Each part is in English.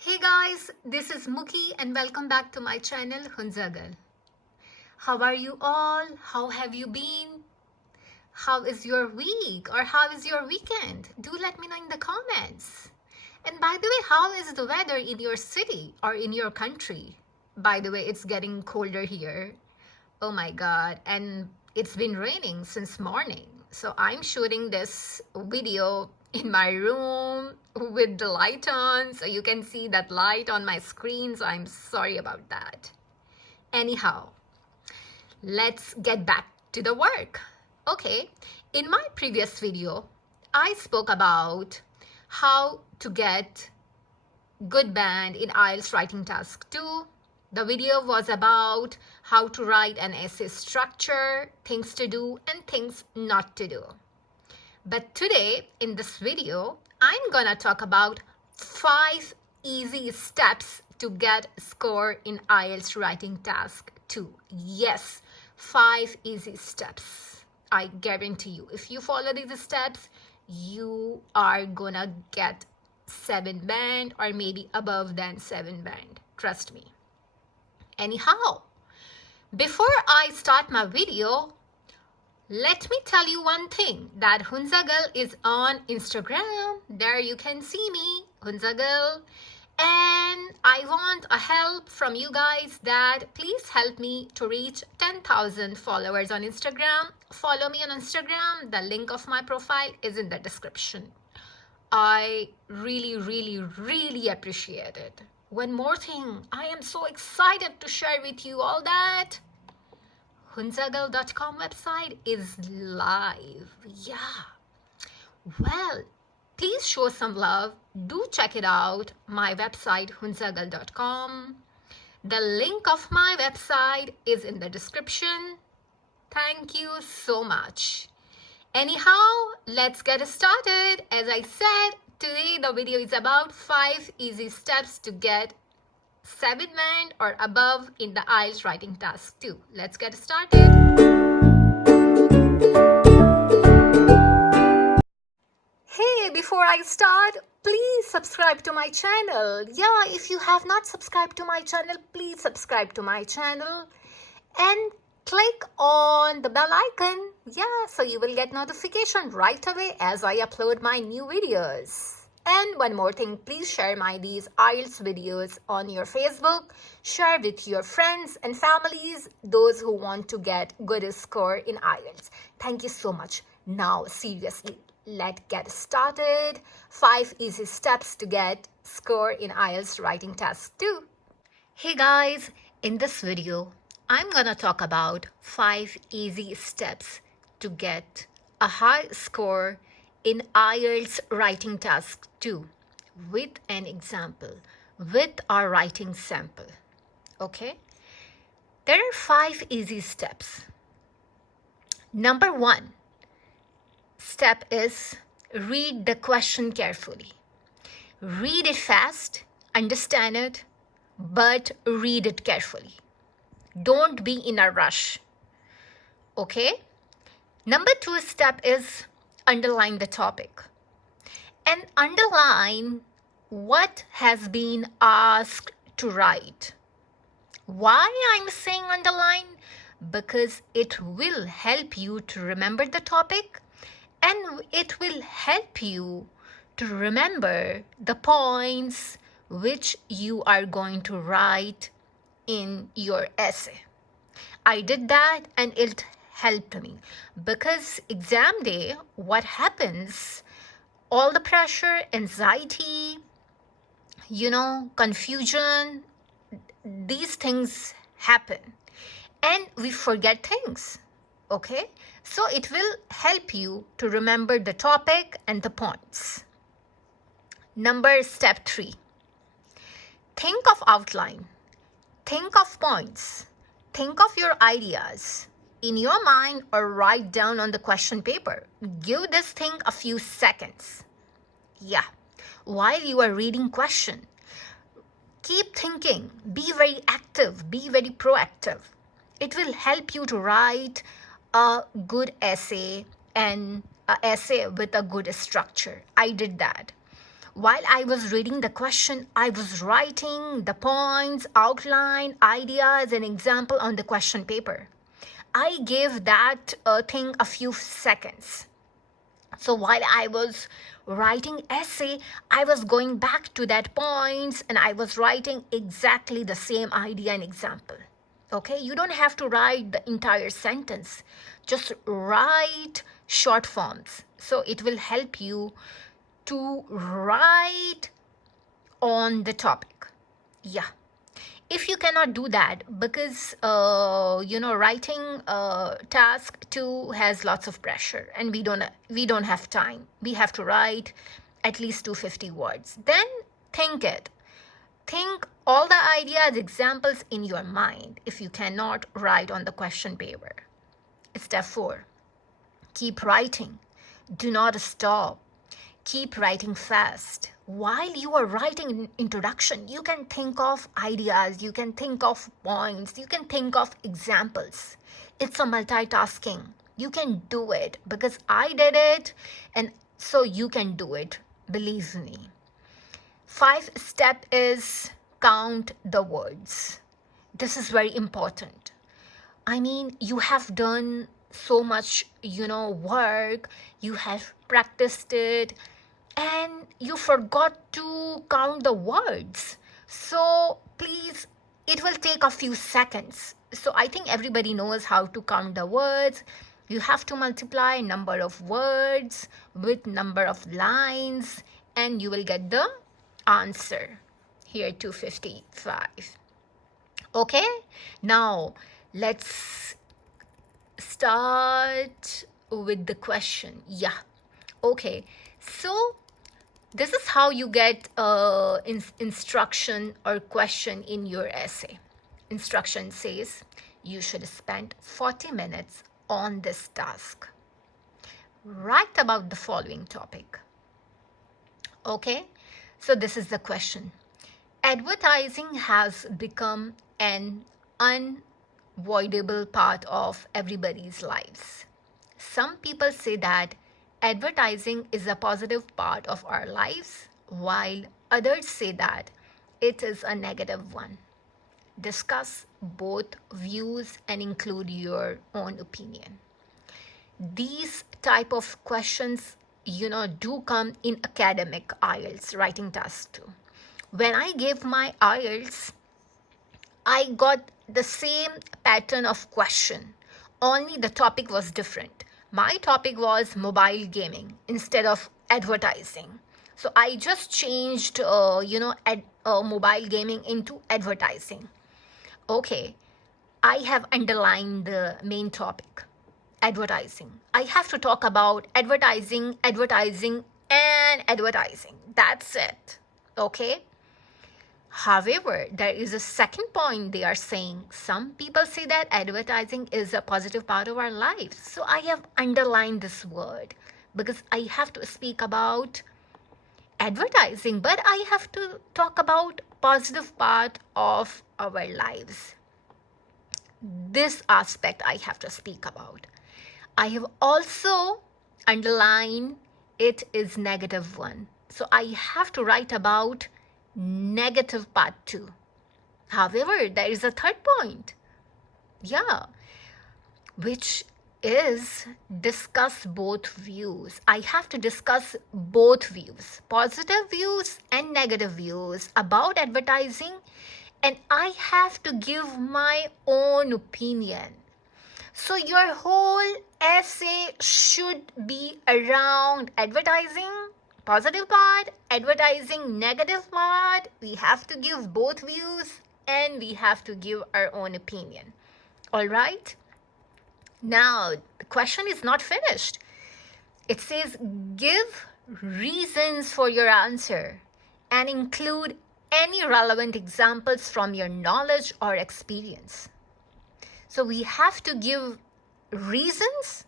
Hey guys, this is Mukee and welcome back to my channel hunzagirl. How are you all? How have you been? How is your week or how is your weekend? Do let me know in the comments. And by the way, how is the weather in your city or in your country? By the way, it's getting colder here. Oh my god, and it's been raining since morning. So I'm shooting this video in my room with the light on, so you can see that light on my screen, so I'm sorry about that. Anyhow, let's get back to the work. Okay, in my previous video, I spoke about how to get good band in IELTS Writing Task 2. The video was about how to write an essay structure, things to do and things not to do. But today, in this video, I'm gonna talk about 5 easy steps to get a score in IELTS Writing Task 2. Yes, 5 easy steps. I guarantee you, if you follow these steps, you are gonna get 7 band or maybe above than 7 band. Trust me. Anyhow, before I start my video, let me tell you one thing, that hunzagirl is on Instagram. There you can see me, hunzagirl. And I want a help from you guys, that please help me to reach 10,000 followers on Instagram. Follow me on Instagram. The link of my profile is in the description. I really appreciate it. One more thing, I am so excited to share with you all that hunzagirl.com website is live. Yeah. Well, please show some love. Do check it out. My website, hunzagirl.com. The link of my website is in the description. Thank you so much. Anyhow, let's get started. As I said, today the video is about 5 easy steps to get 7 band or above in the IELTS Writing Task 2. Let's get started. Hey, before I start, please subscribe to my channel. Yeah, if you have not subscribed to my channel, please subscribe to my channel and click on the bell icon. Yeah, so you will get notification right away as I upload my new videos. And one more thing, please share these IELTS videos on your Facebook. Share with your friends and families, those who want to get good score in IELTS. Thank you so much. Now, seriously, let's get started. 5 easy steps to get score in IELTS Writing Task 2. Hey guys, in this video, I'm gonna talk about 5 easy steps to get a high score in IELTS Writing Task 2 with an example, with our writing sample. Okay? There are 5 easy steps. Number 1 step is read the question carefully. Read it fast, understand it, but read it carefully. Don't be in a rush. Okay? Number 2 step is underline the topic and underline what has been asked to write. Why I'm saying underline? Because it will help you to remember the topic and it will help you to remember the points which you are going to write in your essay. I did that and it helped me, because exam day, what happens, all the pressure, anxiety, confusion, these things happen and we forget things. Okay, so it will help you to remember the topic and the points. Step 3, think of outline, think of points, think of your ideas in your mind or write down on the question paper. Give this thing a few seconds. Yeah, while you are reading question, keep thinking, be very active, be very proactive. It will help you to write a good essay and an essay with a good structure. I did that. while I was reading the question, I was writing the points, outline, ideas, and example on the question paper. I gave that thing a few seconds. So while I was writing essay, I was going back to that points and I was writing exactly the same idea and example. Okay, you don't have to write the entire sentence. Just write short forms. So it will help you to write on the topic. Yeah. If you cannot do that, because writing task 2 has lots of pressure and we don't have time. We have to write at least 250 words. Then think all the ideas, examples in your mind if you cannot write on the question paper. Step 4, keep writing. Do not stop. Keep writing fast. While you are writing an introduction, you can think of ideas, you can think of points, you can think of examples. It's a multitasking. You can do it because I did it, and so you can do it. Believe me. 5th step is count the words. This is very important. I mean, you have done so much, work, you have practiced it, and you forgot to count the words. So please, it will take a few seconds. So I think everybody knows how to count the words. You have to multiply number of words with number of lines and you will get the answer. Here 255. Okay, now let's start with the question. Yeah, okay, so this is how you get instruction or question in your essay. Instruction says you should spend 40 minutes on this task. Write about the following topic. Okay, so this is the question. Advertising has become an unavoidable part of everybody's lives. Some people say that advertising is a positive part of our lives, while others say that it is a negative one. Discuss both views and include your own opinion. These type of questions, do come in academic IELTS writing task too. When I gave my IELTS, I got the same pattern of question, only the topic was different. My topic was mobile gaming instead of advertising. So I just changed, mobile gaming into advertising. Okay, I have underlined the main topic, advertising. I have to talk about advertising, and advertising. That's it. Okay. However, there is a second point they are saying. Some people say that advertising is a positive part of our lives. So I have underlined this word because I have to speak about advertising, but I have to talk about positive part of our lives. This aspect I have to speak about. I have also underlined it is negative one. So I have to write about negative part too. However, there is a third point. Yeah, which is discuss both views. I have to discuss both views, positive views and negative views about advertising, and I have to give my own opinion. So your whole essay should be around advertising, positive part, advertising, negative part. We have to give both views and we have to give our own opinion. All right? Now, the question is not finished. It says, give reasons for your answer and include any relevant examples from your knowledge or experience. So we have to give reasons.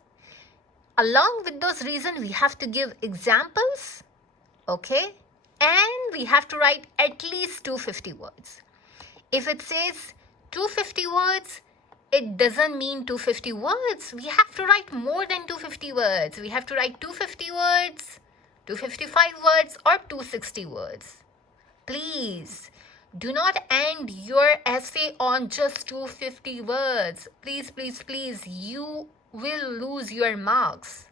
Along with those reasons, we have to give examples. Okay? And we have to write at least 250 words. If it says 250 words, it doesn't mean 250 words. We have to write more than 250 words. We have to write 250 words, 255 words or 260 words. Please do not end your essay on just 250 words. Please, please, please, you will lose your marks.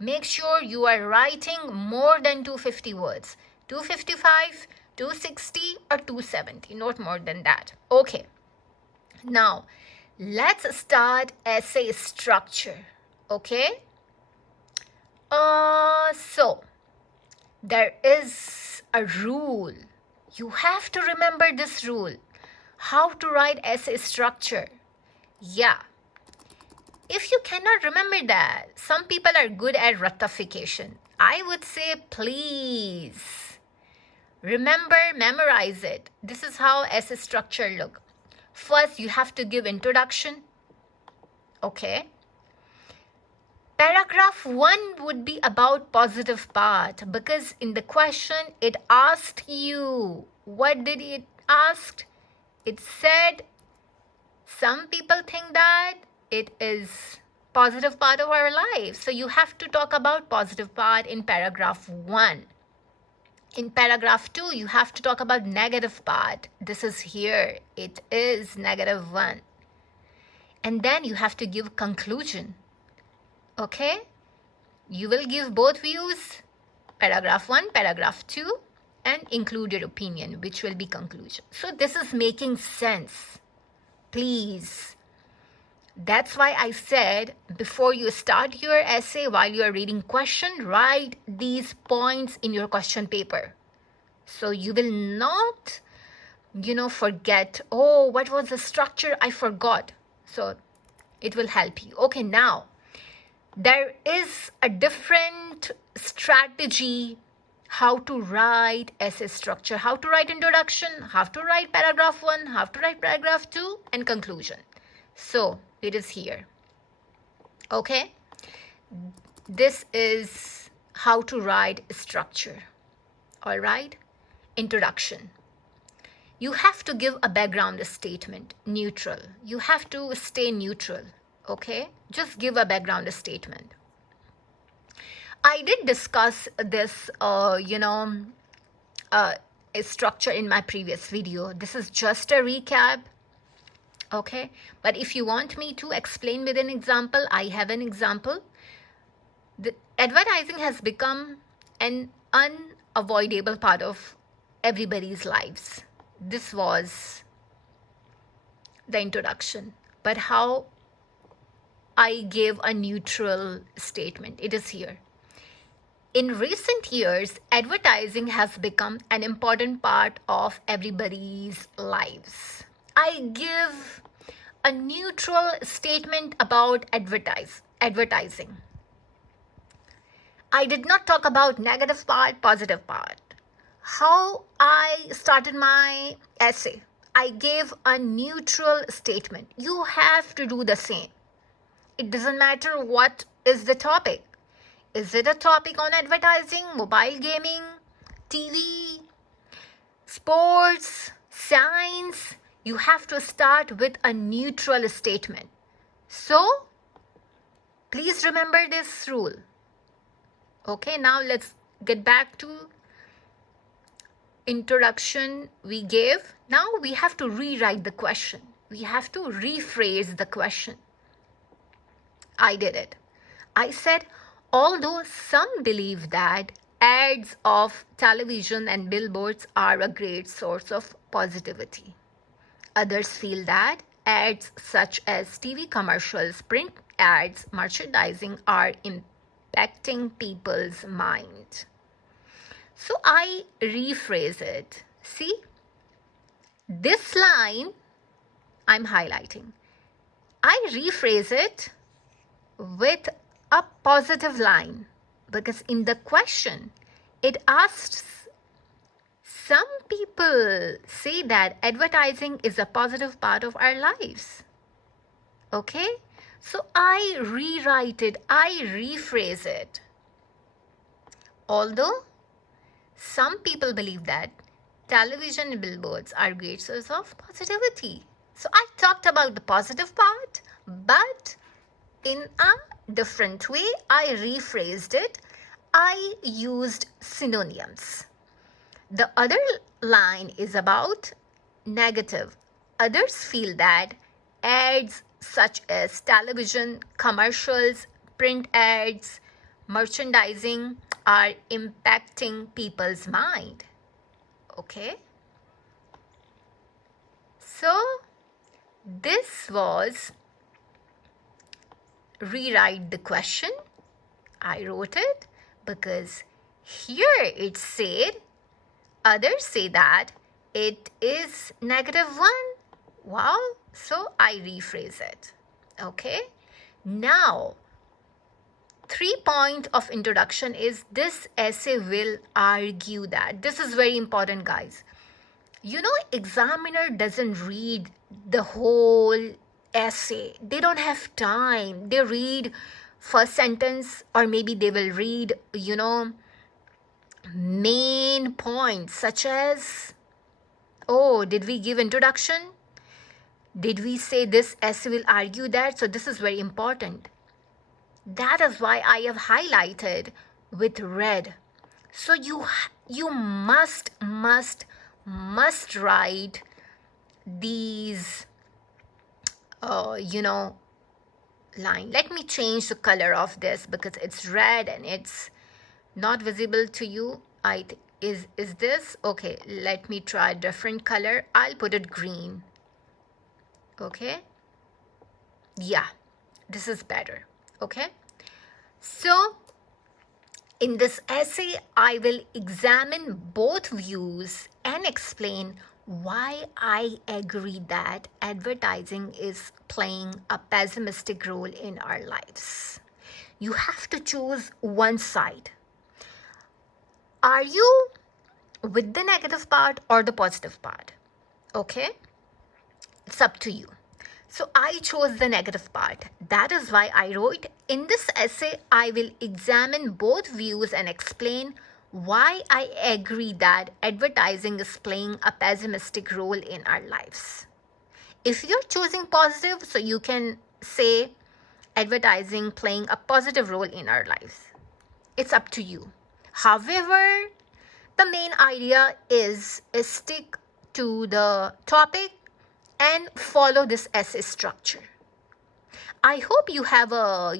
Make sure you are writing more than 250 words. 255, 260 or 270, not more than that. Okay. Now, let's start essay structure. Okay. So, there is a rule. You have to remember this rule. How to write essay structure. Yeah. If you cannot remember that, some people are good at ratification. I would say please remember, memorize it. This is how essay structure look. First, you have to give introduction. Okay. Paragraph 1 would be about positive part because in the question it asked you. What did it ask? It said some people think that it is positive part of our life. So you have to talk about positive part in paragraph 1. In paragraph 2, you have to talk about negative part. This is here. It is -1. And then you have to give conclusion. Okay? You will give both views, paragraph 1, paragraph 2, and include your opinion, which will be conclusion. So this is making sense. Please. That's why I said before you start your essay, while you are reading question, write these points in your question paper. So you will not, forget, oh, what was the structure? I forgot. So it will help you. Okay, now there is a different strategy how to write essay structure, how to write introduction, how to write paragraph 1, how to write paragraph 2, and conclusion. So it is here. Okay, this is how to write structure. All right, introduction. You have to give a background statement, neutral. You have to stay neutral. Okay, just give a background statement. I did discuss this, structure in my previous video. This is just a recap. Okay, but if you want me to explain with an example, I have an example. The advertising has become an unavoidable part of everybody's lives. This was the introduction, but how I gave a neutral statement. It is here. In recent years, advertising has become an important part of everybody's lives. I give a neutral statement about advertising. I did not talk about negative part, positive part. How I started my essay, I gave a neutral statement. You have to do the same. It doesn't matter what is the topic. Is it a topic on advertising, mobile gaming, TV, sports, science? You have to start with a neutral statement. So, please remember this rule. Okay, now let's get back to introduction we gave. Now we have to rewrite the question. We have to rephrase the question. I did it. I said, although some believe that ads of television and billboards are a great source of positivity, others feel that ads such as TV commercials, print ads, merchandising are impacting people's mind. So I rephrase it. See, this line I'm highlighting. I rephrase it with a positive line because in the question it asks, some people say that advertising is a positive part of our lives. Okay, so I rewrite it, I rephrase it. Although some people believe that television and billboards are great source of positivity. So I talked about the positive part, but in a different way. I rephrased it. I used synonyms. The other line is about negative. Others feel that ads such as television, commercials, print ads, merchandising are impacting people's mind. Okay? So, this was rewrite the question. I wrote it because here it said, others say that it is -1. Wow. So I rephrase it. Okay. Now, 3 point of introduction is this essay will argue that. This is very important, guys. You know, examiner doesn't read the whole essay. They don't have time. They read first sentence, or maybe they will read, main points such as, oh, did we give introduction? Did we say this essay will argue that? So this is very important. That is why I have highlighted with red. So you must write these line. Let me change the color of this because it's red and it's not visible to you. Is this okay? Let me try a different color. I'll put it green. Okay, yeah, this is better. Okay, so in this essay I will examine both views and explain why I agree that advertising is playing a pessimistic role in our lives. You have to choose one side. Are you with the negative part or the positive part? Okay, it's up to you. So I chose the negative part. That is why I wrote, in this essay I will examine both views and explain why I agree that advertising is playing a pessimistic role in our lives. If you're choosing positive, so you can say advertising playing a positive role in our lives. It's up to you. However, the main idea is stick to the topic and follow this essay structure. I hope you have a,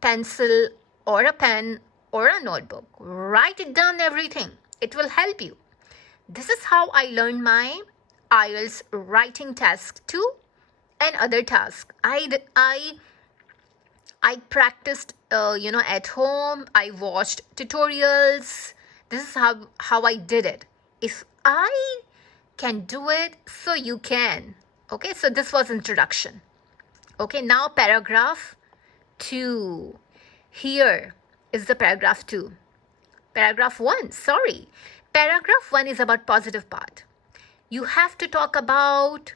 pencil or a pen or a notebook. Write it down everything. It will help you. This is how I learned my IELTS Writing Task 2 and other tasks. I practiced, at home. I watched tutorials. This is how I did it. If I can do it, so you can. Okay, so this was introduction. Okay, now paragraph 2. Here is the paragraph 2. Paragraph 1, sorry. Paragraph 1 is about positive part. You have to talk about,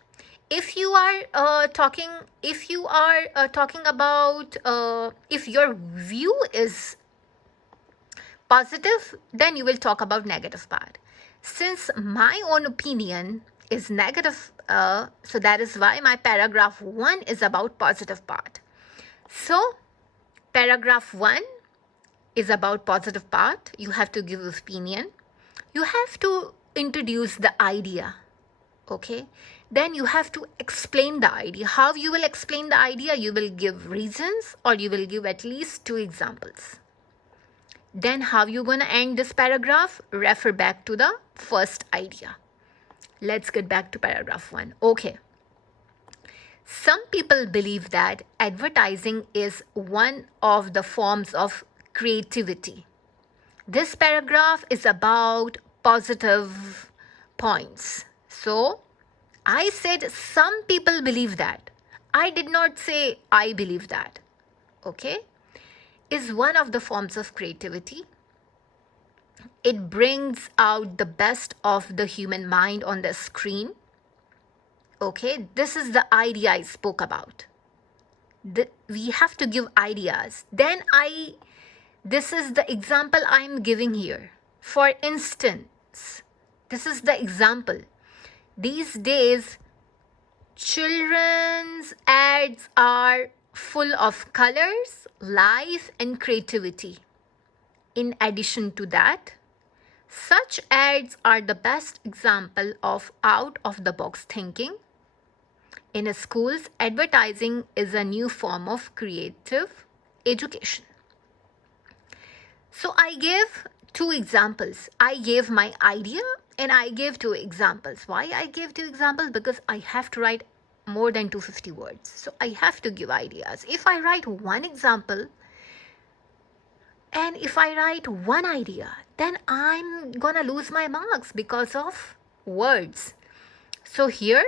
if you are talking about, if your view is positive, then you will talk about negative part. Since my own opinion is negative, so that is why my paragraph 1 is about positive part. So paragraph 1 is about positive part. You have to give opinion. You have to introduce the idea. Okay, then you have to explain the idea. How you will explain the idea? You will give reasons, or you will give at least 2 examples. Then how you gonna end this paragraph? Refer back to the first idea. Let's get back to paragraph 1. Okay. Some people believe that advertising is one of the forms of creativity. This paragraph is about positive points. So I said some people believe that. I did not say I believe that. Okay? Is one of the forms of creativity. It brings out the best of the human mind on the screen. Okay, this is the idea I spoke about. We have to give ideas. Then this is the example I'm giving here. For instance, this is the example. These days, children's ads are full of colors, life, and creativity. In addition to that, such ads are the best example of out-of-the-box thinking. In schools, advertising is a new form of creative education. So I gave two examples. I gave my idea and I gave two examples. Why I gave two examples? Because I have to write more than 250 words. So I have to give ideas. If I write one example and if I write one idea, then I'm gonna lose my marks because of words. So here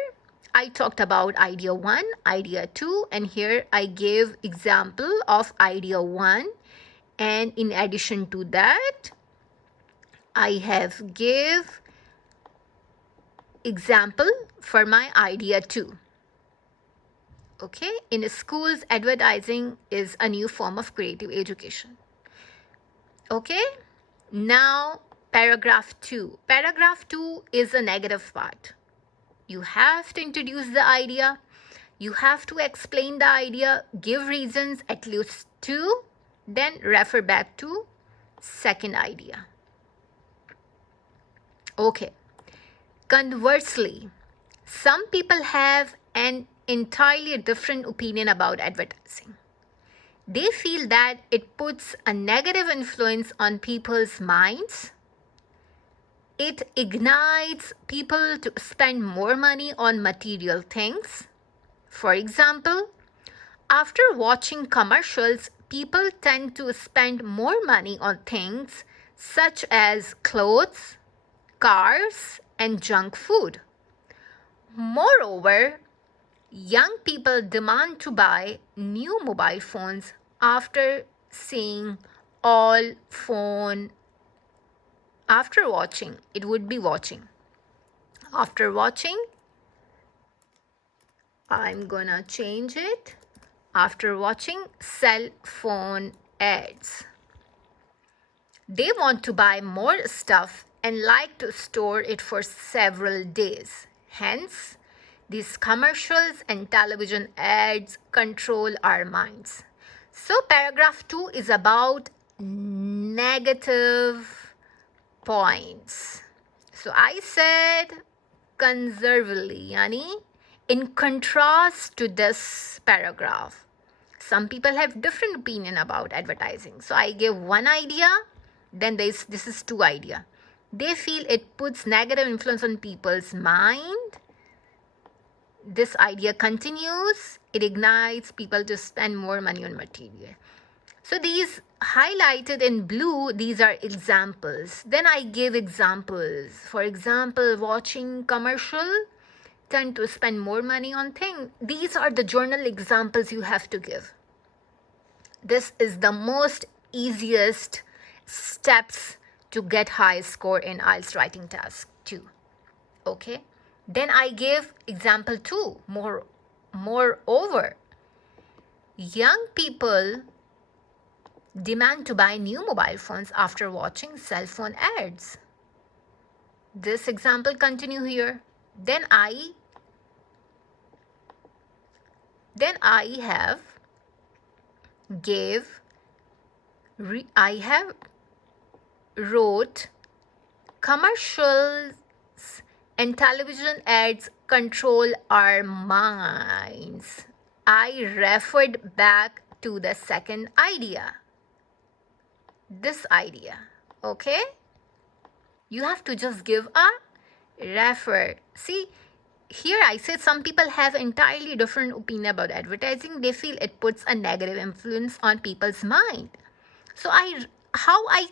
I talked about idea 1, idea 2, and here I gave example of idea 1, and in addition to that I have give example for my idea 2. Okay, in schools, advertising is a new form of creative education. Okay, now paragraph 2. Paragraph 2 is a negative part. You have to introduce the idea, you have to explain the idea, give reasons, at least 2, then refer back to second idea. Okay, conversely, some people have an entirely different opinion about advertising. They feel that it puts a negative influence on people's minds. It ignites people to spend more money on material things. For example, after watching commercials, people tend to spend more money on things such as clothes, cars, and junk food. Moreover, young people demand to buy new mobile phones after seeing all phone. After watching, it would be watching. After watching, I'm gonna change it. After watching cell phone ads, they want to buy more stuff and like to store it for several days. Hence, these commercials and television ads control our minds. So paragraph 2 is about negative points. So I said conservatively, yani in contrast to this paragraph, some people have different opinion about advertising. So I gave one idea, then this is 2 idea. They feel it puts negative influence on people's mind. This idea continues. It ignites people to spend more money on material. So these highlighted in blue, these are examples. Then I give examples. For example, watching commercial, tend to spend more money on things. These are the journal examples you have to give. This is the most easiest steps to get high score in IELTS Writing Task 2. Okay. Then I give example 2. Moreover, young people demand to buy new mobile phones after watching cell phone ads. This example continue here. Then I have wrote commercials and television ads control our minds. I referred back to the second idea. This idea, okay? You have to just give a refer. See, here I said some people have entirely different opinion about advertising. They feel it puts a negative influence on people's mind. So how I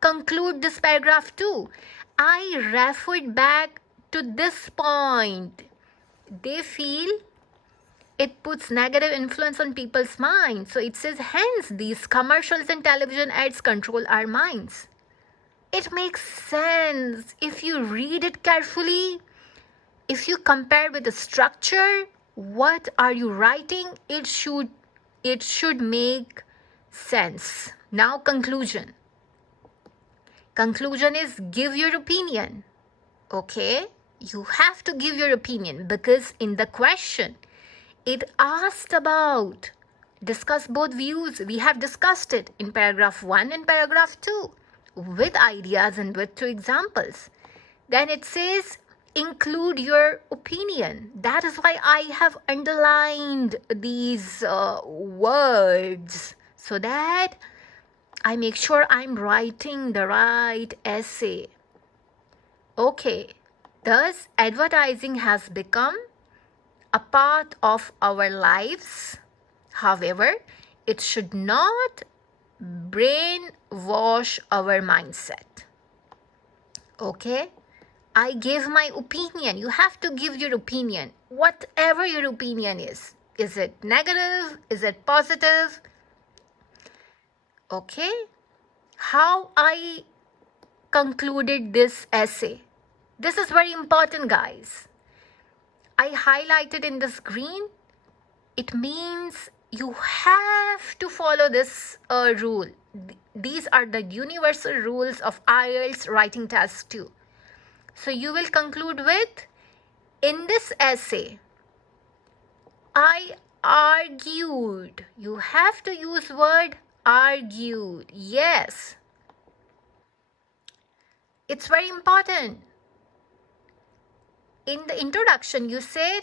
conclude this paragraph 2? I referred back to this point. They feel it puts negative influence on people's minds. So it says, hence, these commercials and television ads control our minds. It makes sense if you read it carefully. If you compare with the structure, what are you writing? It should make sense. Now conclusion. Conclusion is give your opinion. Okay? You have to give your opinion because in the question, it asked about discuss both views. We have discussed it in paragraph 1 and paragraph 2 with ideas and with 2 examples. Then it says, include your opinion. That is why I have underlined these words, so that I make sure I'm writing the right essay. Okay, thus advertising has become a part of our lives. However, it should not brainwash our mindset. Okay? I gave my opinion. You have to give your opinion. Whatever your opinion is. Is it negative? Is it positive? Okay? How I concluded this essay. This is very important, guys. I highlighted in this green. It means you have to follow this rule. These are the universal rules of IELTS Writing Task 2. So you will conclude with, in this essay, I argued. You have to use word argued. Yes. It's very important. In the introduction, you said,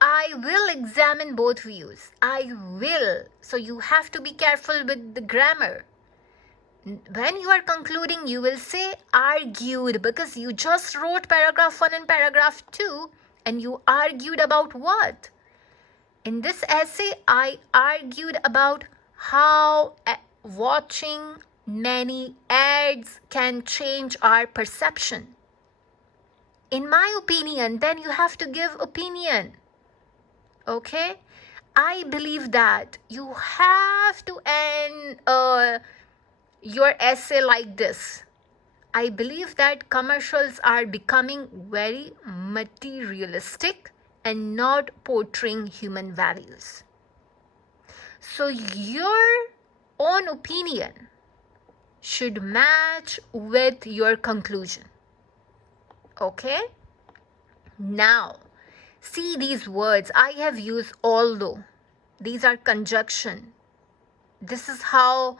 I will examine both views. I will. So you have to be careful with the grammar. When you are concluding, you will say argued, because you just wrote paragraph 1 and paragraph 2 and you argued about what? In this essay, I argued about how watching many ads can change our perception. In my opinion, then you have to give opinion. Okay? I believe that you have to end your essay like this. I believe that commercials are becoming very materialistic and not portraying human values. So your own opinion should match with your conclusion. Okay? Now, see these words. I have used although. These are conjunction. This is how,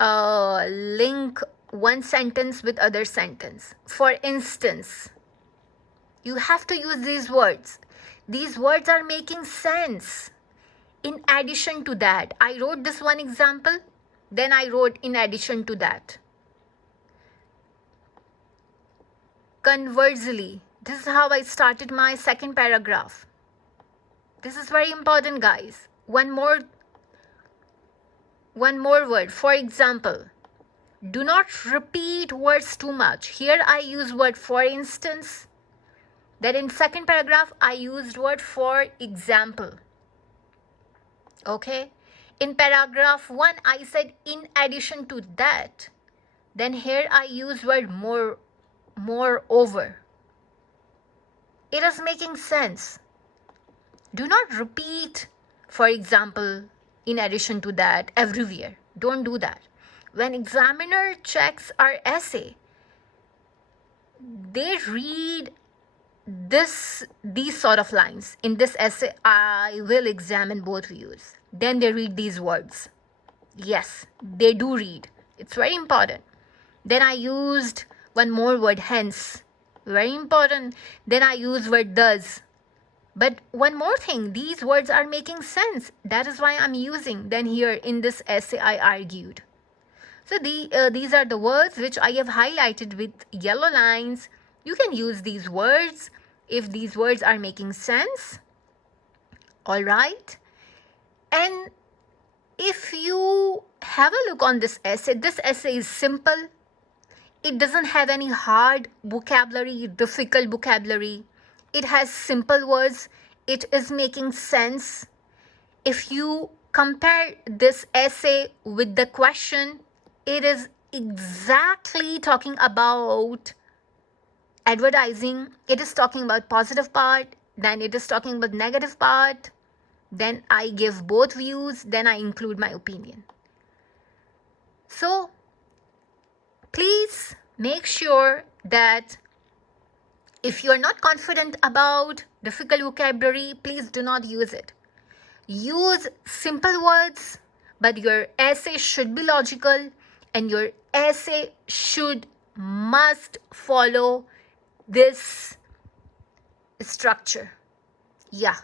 link one sentence with other sentence. For instance, you have to use these words. These words are making sense. In addition to that, I wrote this one example, then I wrote in addition to that. Conversely, this is how I started my second paragraph. This is very important, guys. One more word. For example, do not repeat words too much. Here I use word for instance. Then in second paragraph, I used word for example. Okay? In paragraph 1, I said in addition to that. Then here I use word moreover. It is making sense. Do not repeat, for example, in addition to that, everywhere. Don't do that. When examiner checks our essay, they read these sort of lines. In this essay, I will examine both views. Then they read these words. Yes, they do read. It's very important. Then I used one more word, hence. Very important. Then I used word thus. But one more thing, these words are making sense. That is why I'm using. Then here in this essay, I argued. So these are the words which I have highlighted with yellow lines. You can use these words if these words are making sense. All right. And if you have a look on this essay is simple. It doesn't have any hard vocabulary, difficult vocabulary. It has simple words. It is making sense. If you compare this essay with the question, it is exactly talking about advertising. It is talking about positive part. Then it is talking about negative part. Then I give both views. Then I include my opinion. So, please make sure that if you are not confident about difficult vocabulary, please do not use it. Use simple words, but your essay should be logical, and your essay must follow this structure. Yeah.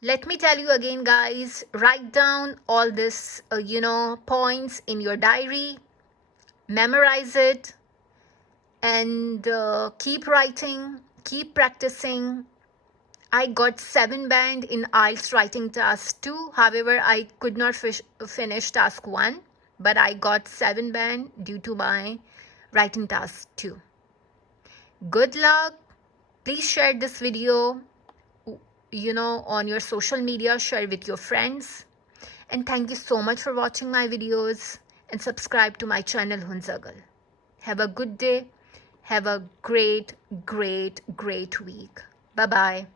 Let me tell you again, guys, write down all this, points in your diary, memorize it, and keep writing, keep practicing. I got 7 band in IELTS Writing Task 2. However, I could not finish Task 1, but I got 7 band due to my Writing Task 2. Good luck. Please share this video, on your social media. Share with your friends. And thank you so much for watching my videos. And subscribe to my channel, hunzagirl. Have a good day. Have a great, great, great week. Bye-bye.